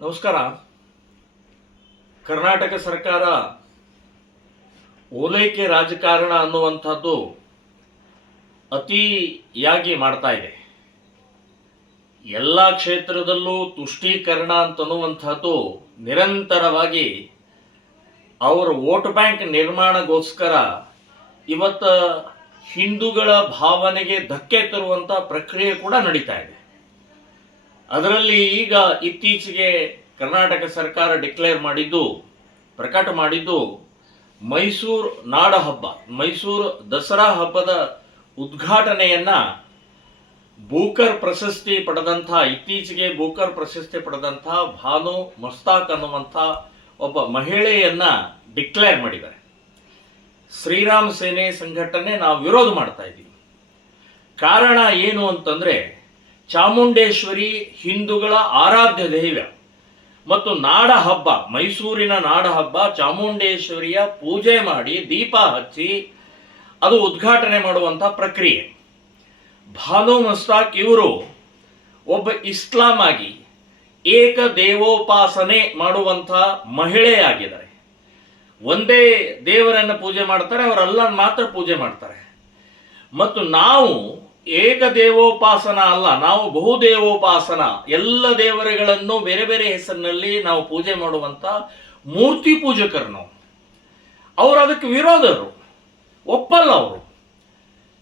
ನಮಸ್ಕಾರ. ಕರ್ನಾಟಕ ಸರ್ಕಾರ ಓಲೈಕೆ ರಾಜಕಾರಣ ಅನ್ನುವಂಥದ್ದು ಅತಿಯಾಗಿ ಮಾಡ್ತಾ ಇದೆ. ಎಲ್ಲ ಕ್ಷೇತ್ರದಲ್ಲೂ ತುಷ್ಟೀಕರಣ ಅಂತನ್ನುವಂಥದ್ದು ನಿರಂತರವಾಗಿ ಅವರ ವೋಟ್ ಬ್ಯಾಂಕ್ ನಿರ್ಮಾಣಗೋಸ್ಕರ ಇವತ್ತು ಹಿಂದೂಗಳ ಭಾವನೆಗೆ ಧಕ್ಕೆ ತರುವಂಥ ಪ್ರಕ್ರಿಯೆ ಕೂಡ ನಡೀತಾ ಇದೆ. ಅದರಲ್ಲಿ ಈಗ ಇತ್ತೀಚೆಗೆ ಕರ್ನಾಟಕ ಸರ್ಕಾರ ಪ್ರಕಟ ಮಾಡಿದ್ದು ಮೈಸೂರು ನಾಡ ಹಬ್ಬ, ಮೈಸೂರು ದಸರಾ ಹಬ್ಬದ ಉದ್ಘಾಟನೆಯನ್ನ ಇತ್ತೀಚೆಗೆ ಬೂಕರ್ ಪ್ರಶಸ್ತಿ ಪಡೆದಂಥ ಭಾನು ಮಸ್ತಾಕ್ ಅನ್ನುವಂಥ ಒಬ್ಬ ಮಹಿಳೆಯನ್ನ ಡಿಕ್ಲೇರ್ ಮಾಡಿದ್ದಾರೆ. ಶ್ರೀರಾಮ ಸೇನೆ ಸಂಘಟನೆ ನಾವು ವಿರೋಧ ಮಾಡ್ತಾ ಇದ್ದೀವಿ. ಕಾರಣ ಏನು ಅಂತಂದ್ರೆ, ಚಾಮುಂಡೇಶ್ವರಿ ಹಿಂದೂಗಳ ಆರಾಧ್ಯ ದೈವ ಮತ್ತು ನಾಡ ಹಬ್ಬ, ಮೈಸೂರಿನ ನಾಡ ಹಬ್ಬ, ಚಾಮುಂಡೇಶ್ವರಿಯ ಪೂಜೆ ಮಾಡಿ ದೀಪ ಹಚ್ಚಿ ಅದು ಉದ್ಘಾಟನೆ ಮಾಡುವಂಥ ಪ್ರಕ್ರಿಯೆ. ಭಾನು ಮಸ್ತಾಕ್ ಇವರು ಒಬ್ಬ ಇಸ್ಲಾಂ ಆಗಿ ಏಕ ದೇವೋಪಾಸನೆ ಮಾಡುವಂಥ ಮಹಿಳೆಯಾಗಿದ್ದಾರೆ. ಒಂದೇ ದೇವರನ್ನು ಪೂಜೆ ಮಾಡ್ತಾರೆ, ಅವರು ಅಲ್ಲನ್ನು ಮಾತ್ರ ಪೂಜೆ ಮಾಡ್ತಾರೆ. ಮತ್ತು ನಾವು ಏಕದೇವೋಪಾಸನ ಅಲ್ಲ, ನಾವು ಬಹುದೇವೋಪಾಸನ, ಎಲ್ಲ ದೇವರುಗಳನ್ನು ಬೇರೆ ಬೇರೆ ಹೆಸರಿನಲ್ಲಿ ನಾವು ಪೂಜೆ ಮಾಡುವಂತ ಮೂರ್ತಿ ಪೂಜಕರು ನಾವು. ಅವರು ಅದಕ್ಕೆ ವಿರೋಧರು, ಒಪ್ಪಲ್ಲ ಅವರು.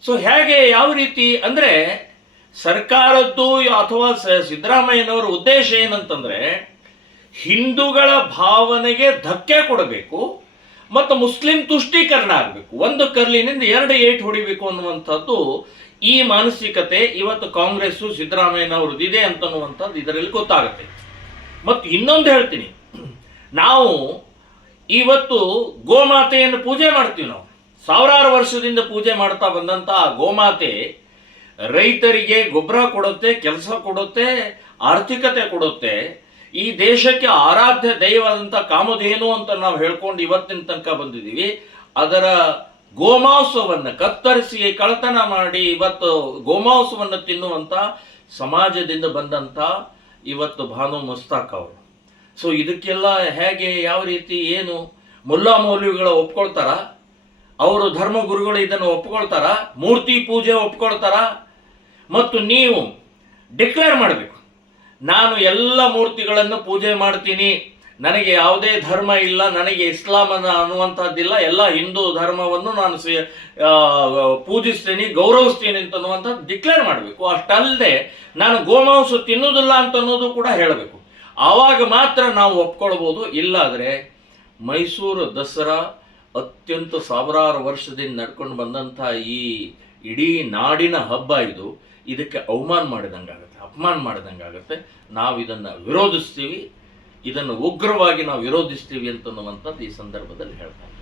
ಸೊ ಹೇಗೆ, ಯಾವ ರೀತಿ ಅಂದ್ರೆ, ಸರ್ಕಾರದ್ದು ಅಥವಾ ಸಿದ್ದರಾಮಯ್ಯನವರ ಉದ್ದೇಶ ಏನಂತಂದ್ರೆ, ಹಿಂದೂಗಳ ಭಾವನೆಗೆ ಧಕ್ಕೆ ಕೊಡಬೇಕು ಮತ್ತು ಮುಸ್ಲಿಂ ತುಷ್ಟೀಕರಣ ಆಗಬೇಕು, ಒಂದು ಕರ್ಲಿನಿಂದ ಎರಡು ಏಟು ಹೊಡಿಬೇಕು ಅನ್ನುವಂಥದ್ದು ಈ ಮಾನಸಿಕತೆ ಇವತ್ತು ಕಾಂಗ್ರೆಸ್ ಸಿದ್ದರಾಮಯ್ಯನವ್ರದ್ದು ಇದೆ ಅಂತನ್ನುವಂಥದ್ದು ಇದರಲ್ಲಿ ಗೊತ್ತಾಗುತ್ತೆ. ಮತ್ತು ಇನ್ನೊಂದು ಹೇಳ್ತೀನಿ, ನಾವು ಇವತ್ತು ಗೋಮಾತೆಯನ್ನು ಪೂಜೆ ಮಾಡ್ತೀವಿ. ನಾವು ಸಾವಿರಾರು ವರ್ಷದಿಂದ ಪೂಜೆ ಮಾಡ್ತಾ ಬಂದಂತ ಗೋಮಾತೆ ರೈತರಿಗೆ ಗೊಬ್ಬರ ಕೊಡುತ್ತೆ, ಕೆಲಸ ಕೊಡುತ್ತೆ, ಆರ್ಥಿಕತೆ ಕೊಡುತ್ತೆ. ಈ ದೇಶಕ್ಕೆ ಆರಾಧ್ಯ ದೈವದಂತ ಕಾಮಧೇನು ಅಂತ ನಾವು ಹೇಳ್ಕೊಂಡು ಇವತ್ತಿನ ತನಕ ಬಂದಿದ್ದೀವಿ. ಅದರ ಗೋಮಾಂಸವನ್ನು ಕತ್ತರಿಸಿ ಕಳತನ ಮಾಡಿ ಇವತ್ತು ಗೋಮಾಂಸವನ್ನು ತಿನ್ನುವಂತ ಸಮಾಜದಿಂದ ಬಂದಂತ ಇವತ್ತು ಭಾನು ಮಸ್ತಾಕ್ ಅವರು. ಸೊ ಇದಕ್ಕೆಲ್ಲ ಹೇಗೆ, ಯಾವ ರೀತಿ, ಏನು ಮುಲ್ಲಾ ಮೌಲ್ವಿಗಳು ಒಪ್ಕೊಳ್ತಾರ? ಅವರು ಧರ್ಮಗುರುಗಳು ಇದನ್ನು ಒಪ್ಕೊಳ್ತಾರ? ಮೂರ್ತಿ ಪೂಜೆ ಒಪ್ಕೊಳ್ತಾರ? ಮತ್ತು ನೀವು ಡಿಕ್ಲೇರ್ ಮಾಡಬೇಕು, ನಾನು ಎಲ್ಲ ಮೂರ್ತಿಗಳನ್ನು ಪೂಜೆ ಮಾಡ್ತೀನಿ, ನನಗೆ ಯಾವುದೇ ಧರ್ಮ ಇಲ್ಲ, ನನಗೆ ಇಸ್ಲಾಂ ಅನ್ನುವಂಥದ್ದಿಲ್ಲ, ಎಲ್ಲ ಹಿಂದೂ ಧರ್ಮವನ್ನು ನಾನು ಪೂಜಿಸ್ತೀನಿ, ಗೌರವಿಸ್ತೀನಿ ಅಂತನ್ನುವಂಥದ್ದು ಡಿಕ್ಲೇರ್ ಮಾಡಬೇಕು. ಅಷ್ಟಲ್ಲದೆ ನಾನು ಗೋಮಾಂಸ ತಿನ್ನುವುದಿಲ್ಲ ಅಂತನ್ನೋದು ಕೂಡ ಹೇಳಬೇಕು. ಆವಾಗ ಮಾತ್ರ ನಾವು ಒಪ್ಕೊಳ್ಬೋದು. ಇಲ್ಲಾದರೆ ಮೈಸೂರು ದಸರಾ ಅತ್ಯಂತ ಸಾವಿರಾರು ವರ್ಷದಿಂದ ನಡ್ಕೊಂಡು ಬಂದಂಥ ಈ ಇಡೀ ನಾಡಿನ ಹಬ್ಬ ಇದು. ಇದಕ್ಕೆ ಅವಮಾನ ಮಾಡಿದಂಗಾಗುತ್ತೆ, ಅಪಮಾನ ಮಾಡಿದಂಗಾಗುತ್ತೆ. ನಾವು ಇದನ್ನು ವಿರೋಧಿಸ್ತೀವಿ, ಇದನ್ನು ಉಗ್ರವಾಗಿ ನಾವು ವಿರೋಧಿಸ್ತೀವಿ ಅಂತನ್ನುವಂಥದ್ದು ಈ ಸಂದರ್ಭದಲ್ಲಿ ಹೇಳ್ತಾರೆ.